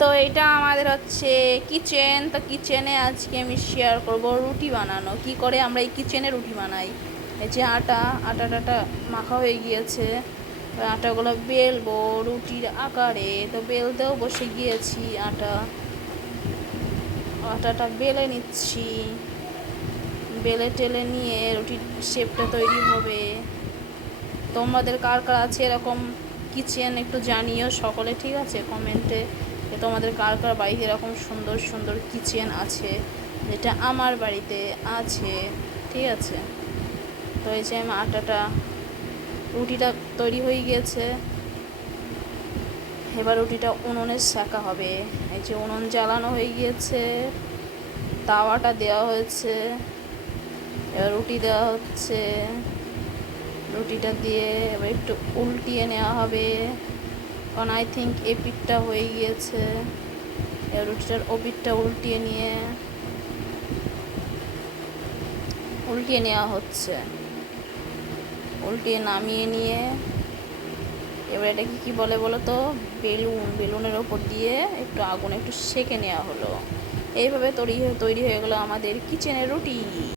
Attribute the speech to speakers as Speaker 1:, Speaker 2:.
Speaker 1: তো এটা আমাদের হচ্ছে কিচেন তো কিচেনে আজকে আমি শেয়ার করব রুটি বানানো। কি করে আমরা এই কিচেনে রুটি বানাই? এই যে আটা আটা টাটা মাখা হয়ে গিয়েছে। আটাগুলো বেলবো রুটির আকারে। তো বেলতেও বসে গিয়েছি আটা। আটাটা বেলে নিচ্ছি। বেলে টেলে নিয়ে রুটির শেপটা তৈরি হবে। তোমাদের কার কার আছে এরকম কিচেন একটু জানিও সকলে, ঠিক আছে? কমেন্টে যে তোমাদের কার কার বাড়িতে এরকম সুন্দর সুন্দর কিচেন আছে, যেটা আমার বাড়িতে আছে, ঠিক আছে? তো এই যে আমি আটাটা, রুটিটা তৈরি হয়ে গিয়েছে। এবার রুটিটা উনুনে সেঁকা হবে। এই যে উনুন জ্বালানো হয়ে গিয়েছে, তাওয়াটা দেওয়া হয়েছে, এবার রুটি দেওয়া হচ্ছে। রুটিটা দিয়ে এবার একটু উল্টিয়ে নেওয়া হবে। কারণ আই থিঙ্ক এ পিঠটা হয়ে গিয়েছে। রুটিটার ও পিঠটা উল্টিয়ে নিয়ে উল্টিয়ে নেওয়া হচ্ছে। উল্টিয়ে নামিয়ে নিয়ে এবার এটা কি কি বলে বলো তো বেলুন, বেলুনের ওপর দিয়ে একটু আগুন একটু সেকে নেওয়া হলো। এইভাবে তৈরি হয়ে তৈরি হয়ে গেলো আমাদের কিচেনের রুটি।